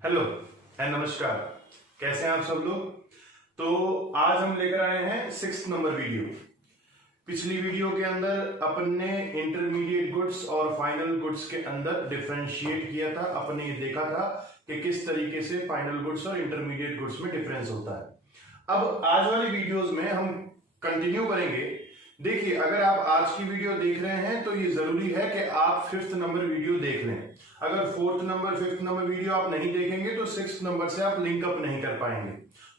Hello and नमस्कार। कैसे हैं आप सब लोग। तो आज हम लेकर आए हैं 6th नंबर वीडियो। पिछली वीडियो के अंदर अपन ने इंटरमीडिएट गुड्स और फाइनल गुड्स के अंदर डिफरेंशिएट किया था। अपन ने ये देखा था कि किस तरीके से फाइनल गुड्स और इंटरमीडिएट गुड्स में डिफरेंस होता है। अब आज वाली वीडियोस में हम कंटिन्यू करेंगे। देखिए, अगर आप आज की वीडियो देख रहे हैं तो ये जरूरी है कि आप 5th नंबर वीडियो देख लें। अगर 4th number 5th number video आप नहीं देखेंगे तो 6th नंबर से आप लिंक अप नहीं कर पाएंगे।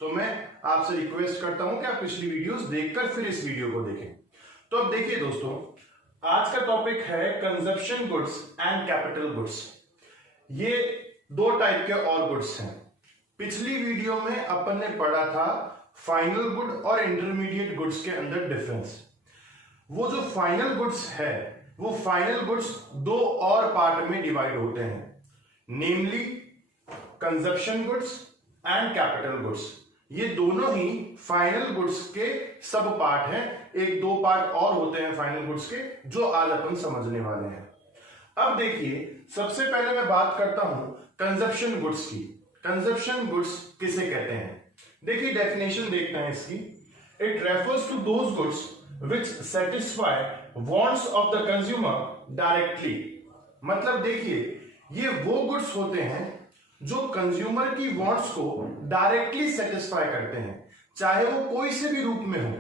तो मैं आपसे रिक्वेस्ट करता हूं कि आप पिछली वीडियोस देखकर फिर इस वीडियो को देखें। तो अब देखिए दोस्तों, आज का टॉपिक है consumption goods and capital goods. ये दो टाइप के और गुड्स हैं। पिछली वीडियो में अपन ने पढ़ा था फाइनल गुड और इंटरमीडिएट गुड्स के अंदर डिफरेंस। वो जो फाइनल गुड्स है वो फाइनल गुड्स दो और पार्ट में डिवाइड होते हैं, namely consumption goods and capital goods. ये दोनों ही फाइनल गुड्स के सब पार्ट हैं। एक दो पार्ट और होते हैं फाइनल गुड्स के जो आज अपन समझने वाले हैं। अब देखिए, सबसे पहले मैं बात करता हूं कंजप्शन गुड्स की। कंजप्शन गुड्स किसे कहते हैं, देखिए डेफिनेशन देखते हैं इसकी। It refers to those goods which satisfy wants of the consumer directly। मतलब देखिए, ये वो गुड्स होते हैं जो कंज्यूमर की वांट्स को डायरेक्टली सेटिस्फाई करते हैं, चाहे वो कोई से भी रूप में हो।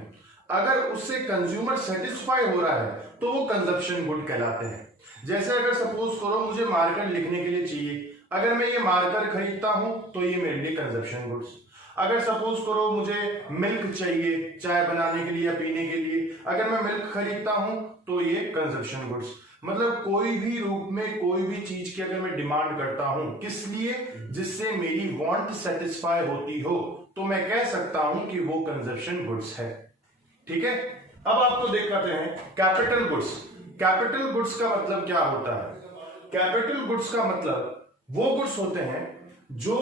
अगर उससे कंज्यूमर सेटिस्फाई हो रहा है तो वो कंजप्शन गुड कहलाते हैं। जैसे अगर सपोज करो मुझे मार्कर लिखने के लिए चाहिए, अगर मैं ये मार्कर खरीदता हूं तो ये मेरे लिए कंजप्शन गुड्स। अगर सपोज करो मुझे मिल्क चाहिए चाय बनाने के लिए या पीने के लिए, अगर मैं मिल्क खरीदता हूं तो ये कंजप्शन गुड्स। मतलब कोई भी रूप में कोई भी चीज की अगर मैं डिमांड करता हूं, किस लिए, जिससे मेरी वांट सेटिस्फाई होती हो, तो मैं कह सकता हूं कि वो कंजप्शन गुड्स है। ठीक है। अब आपको दिखाते हैं कैपिटल गुड्स। कैपिटल गुड्स का मतलब क्या होता है। कैपिटल गुड्स का मतलब वो गुड्स होते हैं जो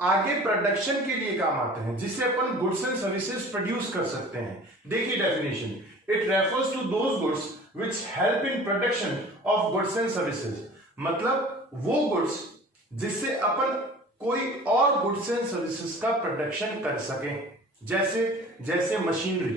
आगे प्रोडक्शन के लिए काम आते हैं, जिससे अपन गुड्स एंड सर्विसेज प्रोड्यूस कर सकते हैं। देखिए definition, it refers to those goods which help in production of goods and services. मतलब वो गुड्स जिससे अपन कोई और गुड्स एंड सर्विसेज का प्रोडक्शन कर सकें। जैसे मशीनरी,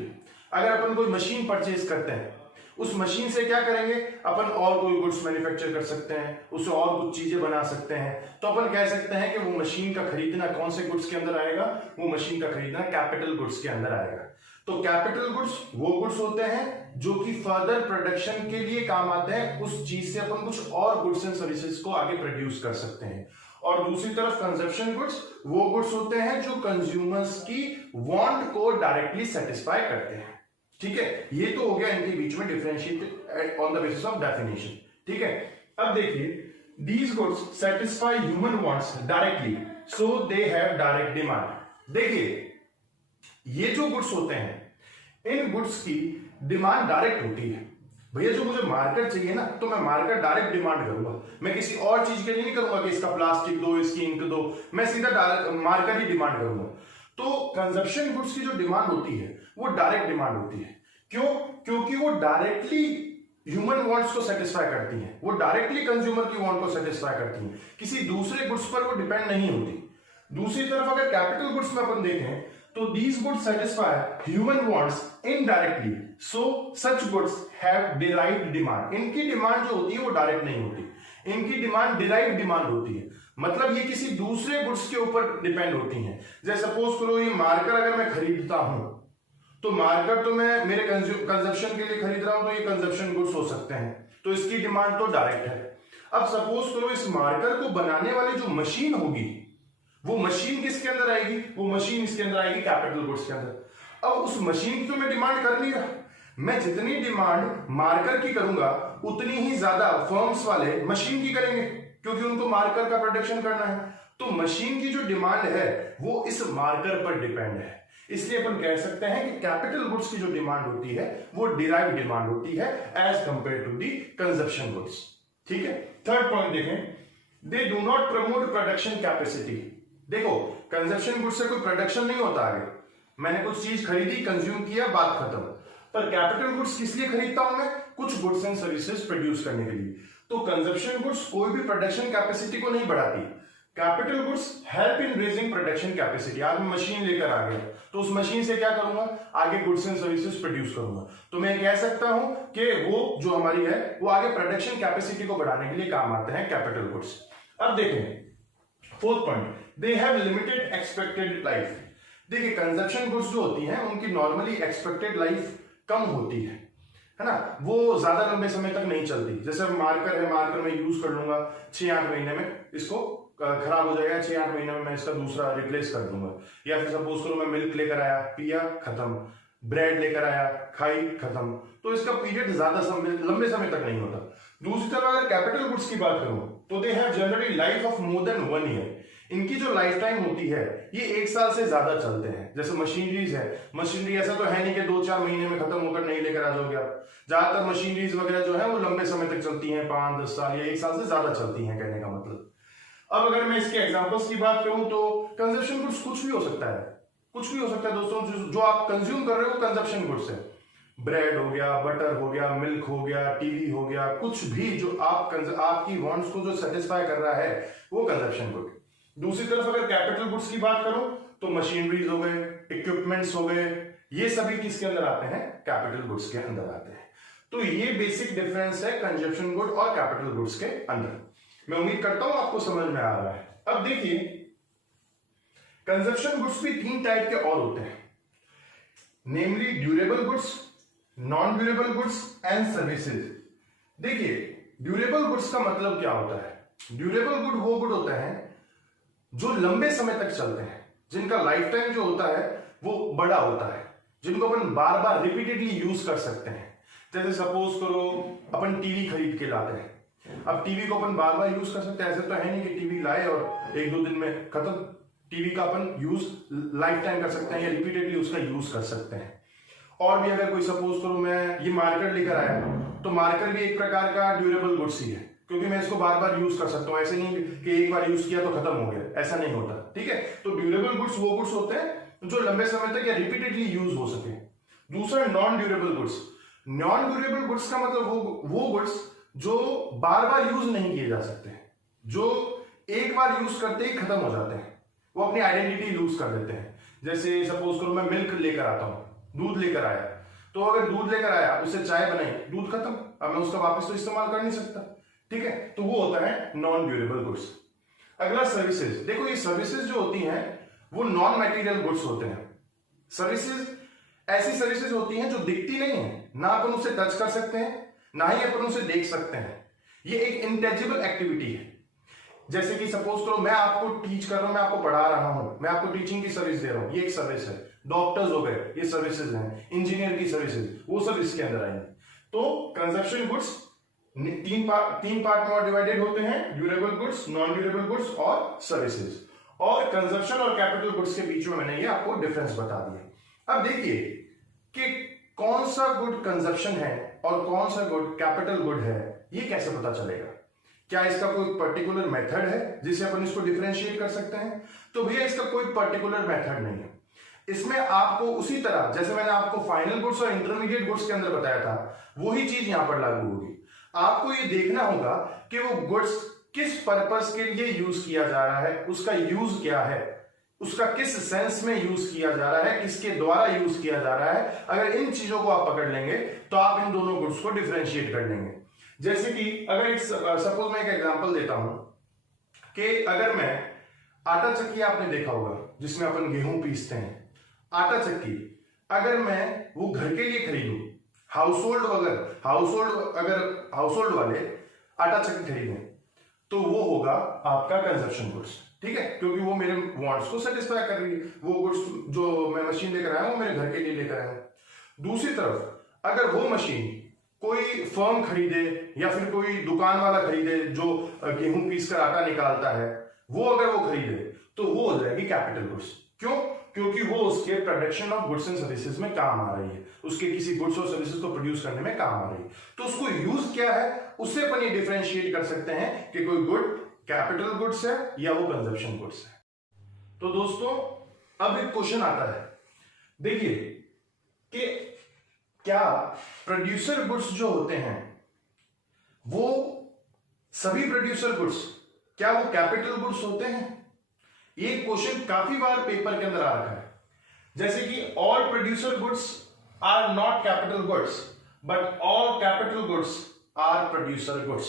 अगर अपन कोई मशीन परचेज करते हैं, उस मशीन से क्या करेंगे, अपन और कोई गुड्स मैन्युफैक्चर कर सकते हैं, उससे और कुछ चीजें बना सकते हैं। तो अपन कह सकते हैं कि वो मशीन का खरीदना कौन से गुड्स के अंदर आएगा, वो मशीन का खरीदना कैपिटल गुड्स के अंदर आएगा। तो कैपिटल गुड्स वो गुड्स होते हैं जो कि फर्दर प्रोडक्शन के लिए काम आते हैं। उस चीज से अपन कुछ और गुड्स एंड सर्विसेज को आगे प्रोड्यूस कर सकते हैं। और दूसरी तरफ कंजप्शन गुड्स वो गुड्स होते हैं जो कंज्यूमर्स की वांट को डायरेक्टली सेटिस्फाई करते हैं। ठीक है, ये तो हो गया इनके बीच में differentiate on the basis of definition. ठीक है। अब देखिए, these goods satisfy human wants directly, so they have direct demand. देखिए, ये जो गुड्स होते हैं, इन गुड्स की डिमांड डायरेक्ट होती है। भैया जो मुझे मार्कर चाहिए ना, तो मैं मार्कर डायरेक्ट डिमांड करूंगा। मैं किसी और चीज के लिए नहीं करूंगा कि इसका प्लास्टिक दो, इसकी इंक दो, मैं सीधा डायरेक्ट मार्कर ही डिमांड करूंगा। तो कंजप्शन गुड्स की जो डिमांड होती है वो डायरेक्ट डिमांड होती है। क्यों? क्योंकि वो डायरेक्टली ह्यूमन वांट्स को सेटिस्फाई करती हैं, वो डायरेक्टली कंज्यूमर की वांट को सेटिस्फाई करती हैं, किसी दूसरे गुड्स पर वो डिपेंड नहीं होती। दूसरी तरफ अगर कैपिटल गुड्स में अपन देखें तो these goods satisfy human wants indirectly, so such goods have derived demand. इनकी डिमांड जो होती है वो डायरेक्ट नहीं होती, इनकी डिमांड डिराइव्ड डिमांड होती है। मतलब ये किसी दूसरे गुड्स के ऊपर डिपेंड होती हैं। जैसे सपोज करो ये मार्कर अगर मैं खरीदता हूं, तो मार्कर तो मैं मेरे कंजप्शन के लिए खरीद रहा हूं, तो ये कंजप्शन गुड्स हो सकते हैं, तो इसकी डिमांड तो डायरेक्ट है। अब सपोज करो इस मार्कर को बनाने वाली जो मशीन होगी, वो मशीन किसके अंदर आएगी, वो मशीन इसके अंदर आएगी कैपिटल गुड्स के अंदर। अब उस मशीन की तो मैं डिमांड कर नहीं रहा, मैं जितनी डिमांड मार्कर की करूंगा उतनी ही ज्यादा फर्म्स वाले मशीन की करेंगे, क्योंकि उनको मार्कर का प्रोडक्शन करना है। तो मशीन की जो डिमांड है वो इस मार्कर पर डिपेंड है। इसलिए अपन कह सकते हैं कि कैपिटल गुड्स की जो डिमांड होती है वो डिराइव्ड डिमांड होती है as compare to the consumption goods. ठीक है। थर्ड पॉइंट देखें, they do not promote production capacity. देखो, कंजप्शन गुड्स से कोई प्रोडक्शन नहीं होता आगे, मैंने कुछ चीज खरीदी, कंज्यूम किया, बात खत्म। पर कैपिटल गुड्स किस लिए खरीदता हूं मैं, कुछ गुड्स एंड सर्विसेज प्रोड्यूस करने के लिए। तो कंजप्शन गुड्स कोई भी प्रोडक्शन कैपेसिटी को नहीं बढ़ाती। Capital goods help in raising production capacity. आज मैं मशीन लेकर आ गया तो उस मशीन से क्या करूंगा, आगे गुड्स एंड सर्विसेज प्रोड्यूस करूंगा। तो मैं कह सकता हूं कि वो जो हमारी है वो आगे प्रोडक्शन कैपेसिटी को बढ़ाने के लिए काम आते हैं कैपिटल गुड्स। अब देखें fourth point, they have limited expected life. देखिए कंजप्शन गुड्स जो होती हैं उनकी नॉर्मली एक्सपेक्टेड लाइफ कम होती है ना, वो ज्यादा लंबे समय तक नहीं चलती। जैसे मार्कर है, मार्कर में यूज कर लूंगा 6-8 महीने में इसको खराब हो जाएगा, 6-8 महीने में मैं इसका दूसरा रिप्लेस कर दूंगा। या फिर सपोज करो मैं मिल्क लेकर आया, पिया, खत्म, ब्रेड लेकर आया, खाई, खत्म, तो इसका पीरियड ज्यादा लंबे समय तक नहीं होता। दूसरी तरफ अगर कैपिटल गुड्स की बात करूं तो they have generally life of more than 1 year. इनकी जो लाइफ टाइम होती है ये 1 साल से ज्यादा चलते हैं। जैसे मशीनरीज है, मशीनरी ऐसा तो है नहीं कि 2-4 महीने में खत्म होकर नहीं लेकर आ जाओगे आप। ज्यादातर मशीनरीज वगैरह जो है वो लंबे समय तक चलती हैं, 5-10 साल या 1 साल से ज्यादा चलती हैं, कहने का मतलब। अब अगर मैं इसके एग्जांपल्स की बात करूं तो कंजप्शन गुड्स कुछ भी हो सकता है, कुछ भी हो सकता है दोस्तों। जो आप कंज्यूम कर रहे हो कंजप्शन गुड्स है। ब्रेड हो गया, बटर हो गया, मिल्क हो गया, टीवी हो गया, कुछ भी जो आपकी वांट्स को जो सेटिस्फाई कर रहा है वो कंजप्शन गुड। दूसरी तरफ अगर कैपिटल गुड्स की बात करूं तो मशीनरीज हो गए, इक्विपमेंट्स हो गए, ये सभी किसके अंदर आते हैं, कैपिटल गुड्स के अंदर आते हैं। तो ये बेसिक डिफरेंस है कंजप्शन गुड और कैपिटल गुड्स के अंदर। मैं उम्मीद करता हूं आपको समझ में आ रहा है। अब देखिए कंजप्शन गुड्स भी 3 टाइप के और होते हैं, namely durable goods, non durable goods and services. देखिए ड्यूरेबल गुड्स का मतलब क्या होता है। ड्यूरेबल गुड वो गुड होते हैं जो लंबे समय तक चलते हैं, जिनका लाइफ टाइम जो होता है वो बड़ा होता है, जिनको अपन बार बार रिपीटेडली यूज कर सकते हैं। जैसे सपोज करो अपन टीवी खरीद के लाते हैं, अब टीवी को अपन बार बार यूज कर सकते हैं। ऐसे तो है नहीं कि टीवी लाए और 1-2 दिन में खत्म। टीवी का अपन यूज लाइफ टाइम कर सकते हैं या रिपीटेडली उसका यूज कर सकते हैं। और भी अगर कोई सपोज करो मैं ये मार्कर लेकर आया तो मार्कर भी एक प्रकार का ड्यूरेबल गुड्स ही है, क्योंकि मैं इसको बार बार यूज कर सकता हूं। ऐसे नहीं कि एक बार यूज किया तो खत्म हो गया, ऐसा नहीं होता, ठीक है। तो ड्यूरेबल गुड्स वो गुड्स होते हैं जो लंबे समय तक या रिपीटेडली यूज हो सके। दूसरा non durable goods. Non durable goods का मतलब वो गुड्स जो बार बार यूज नहीं किए जा सकते, जो एक बार यूज करते ही खत्म हो जाते हैं, वो अपनी आइडेंटिटी लूज कर देते हैं। जैसे सपोज करो मैं मिल्क लेकर आता हूं, दूध लेकर आया, तो अगर दूध लेकर आया उससे चाय बनाई, दूध खत्म, अब मैं उसका वापस तो इस्तेमाल कर नहीं सकता, ठीक है। तो वो होता है नॉन ड्यूरेबल गुड्स। अगला सर्विसेज। देखो ये सर्विसेज जो होती हैं वो नॉन मटेरियल गुड्स होते हैं। सर्विसेज ऐसी सर्विसेज होती हैं जो दिखती नहीं है, ना अपन उसे टच कर सकते हैं, ना ही अपन उसे देख सकते हैं। ये एक इंटेंजिबल एक्टिविटी है। जैसे कि सपोज करो मैं आपको टीच कर रहा हूं, मैं आपको पढ़ा रहा हूं, मैं आपको टीचिंग की सर्विस दे रहा हूं, ये एक सर्विस है। डॉक्टर्स हो गए, ये सर्विसेज हैं। इंजीनियर की सर्विसेज, वो सब इसके अंदर आएंगे। तो कंजप्शन गुड्स 3 पार्ट में डिवाइडेड होते हैं, durable goods, non durable goods और सर्विसेज। और कंजप्शन और कैपिटल गुड्स के बीच में मैंने ये आपको डिफरेंस बता दिया। अब देखिए कि कौन सा गुड कंजप्शन है और कौन सा गुड कैपिटल गुड है, ये कैसे पता चलेगा। क्या इसका कोई पर्टिकुलर मेथड है जिससे अपन इसको डिफरेंशिएट कर सकते हैं? तो भैया इसका कोई पर्टिकुलर मेथड नहीं है। इसमें आपको उसी तरह जैसे मैंने आपको फाइनल गुड्स और इंटरमीडिएट गुड्स के अंदर बताया था, वही चीज यहां पर लागू होगी। आपको ये देखना होगा कि वो गुड्स किस पर्पस के लिए यूज किया जा रहा है, उसका यूज क्या है, उसका किस सेंस में यूज किया जा रहा है, किसके द्वारा यूज किया जा रहा है। अगर इन चीजों को आप पकड़ लेंगे तो आप इन दोनों गुड्स को डिफरेंशिएट कर लेंगे। जैसे कि अगर सपोज मैं एक एग्जांपल देता हूं कि अगर मैं आटा चक्की, आपने देखा होगा जिसमें अपन गेहूं पीसते हैं, आटा चक्की अगर मैं वो घर के लिए खरीदूं, हाउसहोल्ड वाले आटा चक्की खरीदें तो वो होगा आपका कंजप्शन गुड्स, ठीक है, क्योंकि वो मेरे वांट्स को सेटिस्फाई कर रही है। वो गुड्स जो मैं मशीन लेकर आया हूं मेरे घर के लिए लेकर आया हूं। दूसरी तरफ अगर वो मशीन कोई फर्म खरीदे या फिर कोई दुकान वाला खरीदे जो गेहूं पीस कर आटा निकालता है, वो अगर वो खरीदे तो वो हो जाएगी कैपिटल गुड्स। क्यों? क्योंकि वो उसके production of goods and services में काम आ रही है, उसके किसी गुड्स और सर्विसेज को प्रोड्यूस करने में काम आ रही है। तो उसको यूज क्या है उससे अपन ये डिफरेंशिएट कर सकते हैं कि कोई गुड कैपिटल गुड्स है या वो कंजप्शन गुड्स है। तो दोस्तों अब एक क्वेश्चन आता है, देखिए कि क्या प्रोड्यूसर गुड्स जो होते हैं वो सभी प्रोड्यूसर गुड्स क्या वो कैपिटल गुड्स होते हैं? ये क्वेश्चन काफी बार पेपर के अंदर आ रखा है। जैसे कि all producer goods are not capital goods but all capital goods are producer goods.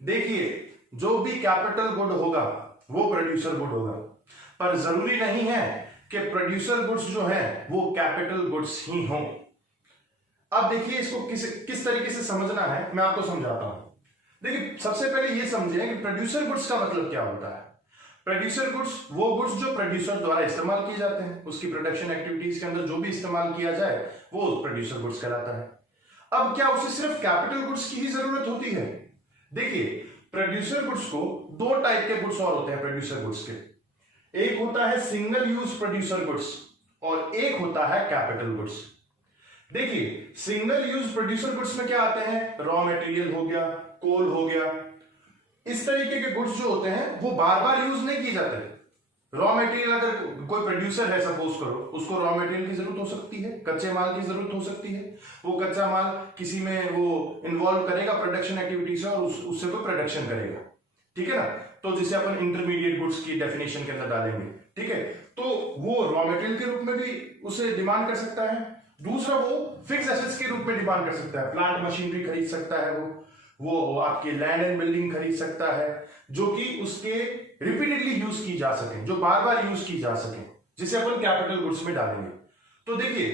देखिए, जो भी कैपिटल गुड होगा वो प्रोड्यूसर गुड होगा, पर जरूरी नहीं है कि प्रोड्यूसर गुड्स जो है वो कैपिटल गुड्स ही हों। अब देखिए, इसको किस तरीके से समझना है मैं आपको समझाता हूं। देखिए, सबसे पहले ये समझें कि प्रोड्यूसर गुड्स का मतलब क्या होता है। प्रोड्यूसर गुड्स वो गुड्स जो प्रोड्यूसर द्वारा इस्तेमाल किए जाते हैं, उसकी प्रोडक्शन एक्टिविटीज के अंदर जो भी इस्तेमाल किया जाए वो प्रोड्यूसर गुड्स कहलाता है। अब क्या उसे सिर्फ कैपिटल गुड्स की ही जरूरत होती है? देखिए, प्रोड्यूसर गुड्स को दो टाइप के गुड्स और होते हैं प्रोड्यूसर गुड्स के। एक होता है सिंगल यूज प्रोड्यूसर गुड्स और एक होता है कैपिटल गुड्स। देखिए, सिंगल यूज प्रोड्यूसर गुड्स में क्या आते हैं? रॉ मटेरियल हो गया, कोल हो गया, इस तरीके के गुड्स जो होते हैं वो बार बार यूज नहीं किए जाते। रॉ मटेरियल, अगर कोई प्रोड्यूसर है सपोज करो, उसको रॉ मटेरियल की जरूरत हो सकती है, कच्चे माल की जरूरत हो सकती है। वो कच्चा माल किसी में वो इन्वॉल्व करेगा प्रोडक्शन एक्टिविटी से और उससे कोई प्रोडक्शन करेगा, ठीक है ना। तो जिसे अपन इंटरमीडिएट गुड्स की डेफिनेशन के अंदर डालेंगे, ठीक है। तो वो रॉ मटेरियल के रूप में भी उसे डिमांड कर सकता है। दूसरा, वो फिक्स एसेट्स के रूप में डिमांड कर सकता है, प्लांट मशीनरी खरीद सकता है, वो आपकी लैंड एंड बिल्डिंग खरीद सकता है, जो कि उसके रिपीटेडली यूज की जा सके, जो बार बार यूज की जा सके, जिसे अपन कैपिटल गुड्स में डालेंगे। तो देखिए,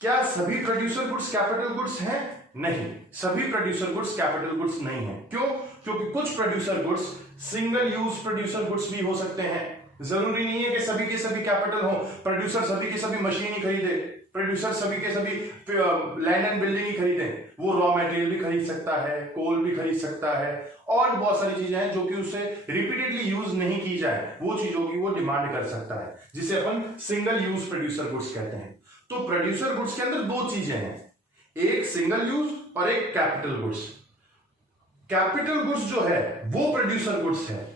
क्या सभी प्रोड्यूसर गुड्स कैपिटल गुड्स हैं? नहीं, सभी प्रोड्यूसर गुड्स कैपिटल गुड्स नहीं है। क्यों? क्योंकि कुछ producer goods single use producer goods भी हो सकते हैं। जरूरी नहीं है कि सभी के सभी कैपिटल हो। प्रोड्यूसर सभी के सभी मशीन ही खरीदे, प्रोड्यूसर सभी के सभी लैंड एंड बिल्डिंग ही खरीदे, वो रॉ मटेरियल भी खरीद सकता है, कोल भी खरीद सकता है, और बहुत सारी चीजें हैं जो कि उसे रिपीटेडली यूज नहीं की जाए, वो चीजों की वो डिमांड कर सकता है, जिसे अपन सिंगल यूज प्रोड्यूसर गुड्स कहते हैं। तो प्रोड्यूसर गुड्स के अंदर दो चीजें हैं, एक सिंगल यूज और एक कैपिटल गुड्स। कैपिटल गुड्स जो है वो प्रोड्यूसर गुड्स है,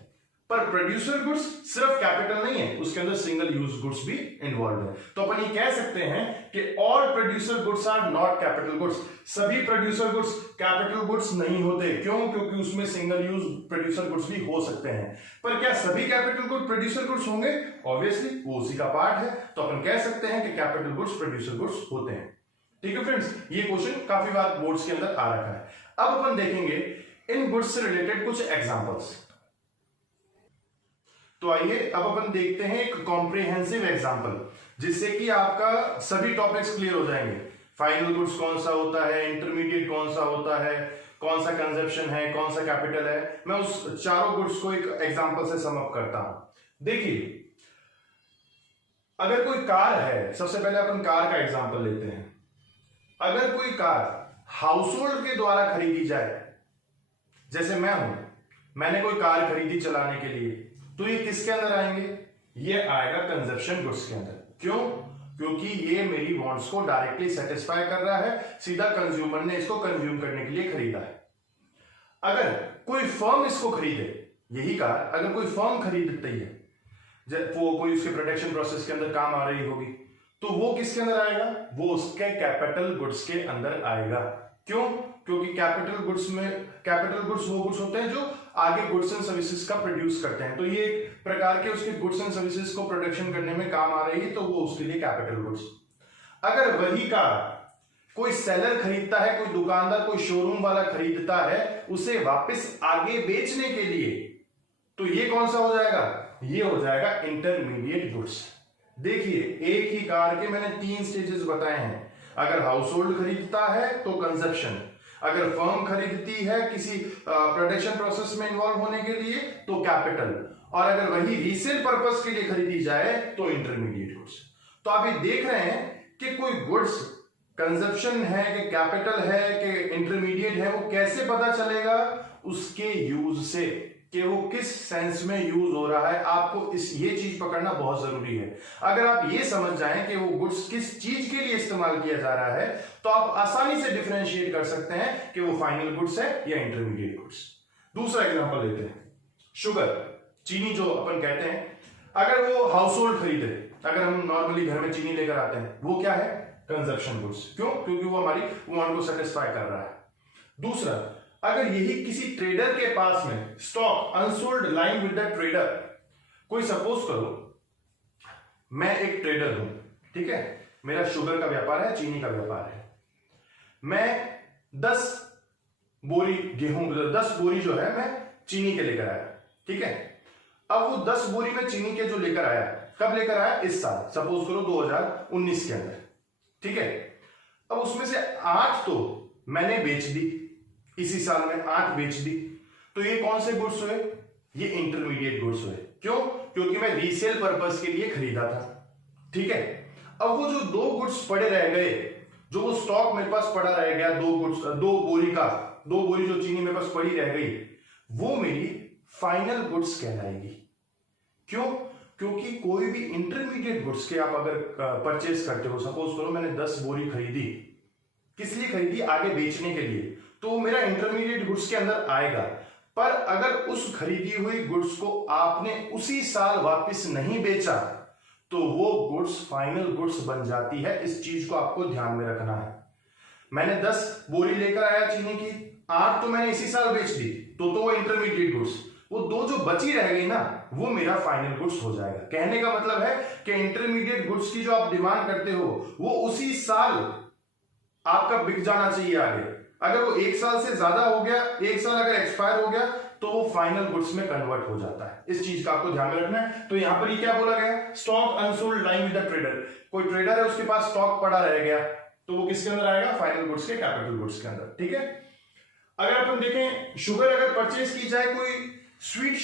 पर प्रोड्यूसर गुड्स सिर्फ कैपिटल नहीं है, उसके अंदर सिंगल यूज गुड्स भी इन्वॉल्व है। तो अपन ये कह सकते हैं कि all producer goods are not capital goods. सभी प्रोड्यूसर गुड्स कैपिटल गुड्स नहीं होते। क्यों? क्योंकि उसमें सिंगल यूज प्रोड्यूसर गुड्स भी हो सकते हैं। पर क्या सभी कैपिटल गुड प्रोड्यूसर गुड्स होंगे? ऑब्वियसली वो उसी का पार्ट है। तो अपन कह सकते हैं कि कैपिटल गुड्स प्रोड्यूसर गुड्स होते हैं। ठीक है फ्रेंड्स, ये क्वेश्चन काफी बार बोर्ड्स के अंदर आ रखा है। अब अपन देखेंगे इन गुड्स से रिलेटेड कुछ एग्जांपल्स। तो आइए अब अपन देखते हैं एक कॉम्प्रिहेंसिव एग्जांपल, जिससे कि आपका सभी टॉपिक्स क्लियर हो जाएंगे। फाइनल गुड्स कौन सा होता है, इंटरमीडिएट कौन सा होता है, कौन सा कंजप्शन है, कौन सा कैपिटल है। मैं उस चारों गुड्स को एक एग्जांपल से सम अप करता हूं। देखिए, अगर कोई कार है, सबसे पहले अपन कार का एग्जांपल लेते हैं। अगर कोई कार हाउस होल्ड के द्वारा खरीदी जाए, जैसे मैं हूं, मैंने कोई कार खरीदी चलाने के लिए, तो ये किसके अंदर आएंगे? ये आएगा कंजप्शन गुड्स के अंदर। क्यों? क्योंकि ये मेरी वांट्स को डायरेक्टली सेटिस्फाई कर रहा है, सीधा कंज्यूमर ने इसको कंज्यूम करने के लिए खरीदा है। अगर कोई फर्म इसको खरीदे, यही कार अगर कोई फर्म खरीदती है, वो कोई उसके प्रोडक्शन प्रोसेस के अंदर काम आ रही होगी, तो वो किसके अंदर आएगा? वो उसके कैपिटल गुड्स के अंदर आएगा। क्यों? क्योंकि कैपिटल गुड्स वो गुड्स होते हैं जो आगे गुड्स एंड सर्विसेज का प्रोड्यूस करते हैं। तो ये एक प्रकार के उसके गुड्स एंड सर्विसेज को प्रोडक्शन करने में काम आ रही है, तो वो उसके लिए कैपिटल गुड्स। अगर वही कार कोई सेलर खरीदता है, कोई दुकानदार, कोई शोरूम वाला खरीदता है उसे वापस आगे बेचने के लिए, तो ये कौन सा हो जाएगा? ये हो जाएगा इंटरमीडिएट गुड्स। देखिए, एक ही कार के मैंने 3 स्टेजेस बताए हैं। अगर हाउस होल्ड खरीदता है तो कंजप्शन, अगर फर्म खरीदती है किसी प्रोडक्शन प्रोसेस में इन्वॉल्व होने के लिए तो कैपिटल, और अगर वही रीसेल पर्पस के लिए खरीदी जाए तो इंटरमीडिएट गुड्स। तो आप ये देख रहे हैं कि कोई गुड्स कंजप्शन है कि कैपिटल है कि इंटरमीडिएट है, वो कैसे पता चलेगा? उसके यूज से, कि वो किस सेंस में यूज हो रहा है। आपको ये चीज पकड़ना बहुत जरूरी है। अगर आप ये समझ जाएं कि वो गुड्स किस चीज के लिए इस्तेमाल किया जा रहा है, तो आप आसानी से डिफरेंशिएट कर सकते हैं कि वो फाइनल गुड्स है या इंटरमीडिएट गुड्स। दूसरा एग्जांपल लेते हैं, शुगर, चीनी जो अपन कहते हैं। अगर वो हाउस होल्ड खरीदे, अगर हम नॉर्मली घर में चीनी लेकर आते हैं, वो क्या है? Consumption goods. क्यों? क्योंकि वो हमारी वांट को सेटिस्फाई कर रहा है। दूसरा, अगर यही किसी ट्रेडर के पास में stock unsold line with the trader, कोई सपोज करो मैं एक ट्रेडर हूं, ठीक है, मेरा शुगर का व्यापार है, चीनी का व्यापार है, मैं 10 बोरी गेहूं 10 बोरी जो है मैं चीनी के लेकर आया, ठीक है। अब वो 10 बोरी में चीनी के जो लेकर आया, कब लेकर आया? इस साल, सपोज करो 2019 के अंदर, ठीक है। अब उसमें से 8 तो मैंने बेच दी, इसी साल में 8 बेच दी, तो ये कौन से गुड्स हुए? ये इंटरमीडिएट गुड्स हुए। क्यों? क्योंकि मैं रीसेल पर्पस के लिए खरीदा था, ठीक है। अब वो जो 2 गुड्स पड़े रह गए, जो वो स्टॉक मेरे पास पड़ा रह गया, 2 बोरी जो चीनी मेरे पास पड़ी रह गई, वो मेरी फाइनल गुड्स कहलाएगी। क्यों? क्योंकि कोई भी इंटरमीडिएट गुड्स के आप अगर परचेज करते हो, सपोज करो मैंने 10 बोरी खरीदी, किस लिए खरीदी? आगे बेचने के लिए, तो मेरा इंटरमीडिएट गुड्स के अंदर आएगा। पर अगर उस खरीदी हुई गुड्स को आपने उसी साल वापस नहीं बेचा, तो वो गुड्स फाइनल गुड्स बन जाती है। इस चीज को आपको ध्यान में रखना है। मैंने 10 बोरी लेकर आया चीनी की, 8 तो मैंने इसी साल बेच दी, तो वो इंटरमीडिएट गुड्स, वो 2 जो बची रह गई ना, वो मेरा फाइनल गुड्स हो जाएगा। कहने का मतलब है कि इंटरमीडिएट गुड्स की जो आप डिमांड करते हो, वो उसी साल आपका बिक जाना चाहिए आगे। अगर वो 1 साल से ज्यादा हो गया, 1 साल अगर एक्सपायर हो गया, तो वो फाइनल गुड्स में कन्वर्ट हो जाता है। इस चीज का आपको ध्यान में रखना है। तो यहां पर ये क्या बोला गया? Stock unsold line with the trader. कोई ट्रेडर है, उसके पास स्टॉक पड़ा रह गया, तो वो किसके अंदर आएगा? फाइनल गुड्स के, कैपिटल गुड्स के अंदर, ठीक है। अगर अपन देखें, शुगर अगर परचेज की जाए कोई स्वीट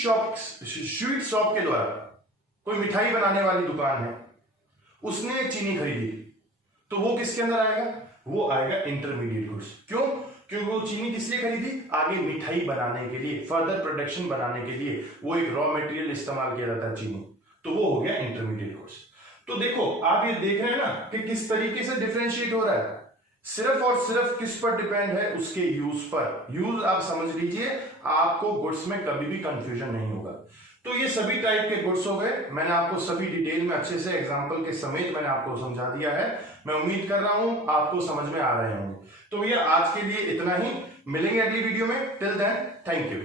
शॉप के द्वारा, कोई मिठाई बनाने वाली दुकान है, उसने चीनी खरीदी, तो वो किसके अंदर आएगा? वो आएगा इंटरमीडिएट गुड्स। क्यों? क्योंकि वो चीनी किस लिए खरीदी? आगे मिठाई बनाने के लिए, फर्दर प्रोडक्शन बनाने के लिए, वो एक रॉ मटेरियल इस्तेमाल किया जाता है चीनी, तो वो हो गया इंटरमीडिएट गुड्स। तो देखो, आप ये देख रहे हैं ना कि किस तरीके से डिफरेंशिएट हो रहा है। सिर्फ और सिर्फ किस पर डिपेंड है? उसके यूज पर। यूज आप समझ लीजिए, आपको गुड्स में कभी भी कंफ्यूजन नहीं होगा। तो ये सभी टाइप के गुड्स हो गए। मैंने आपको सभी डिटेल में अच्छे से एग्जांपल के समेत मैंने आपको समझा दिया है। मैं उम्मीद कर रहा हूं आपको समझ में आ रहे होंगे। तो भैया आज के लिए इतना ही, मिलेंगे अगली वीडियो में। Till then, thank you.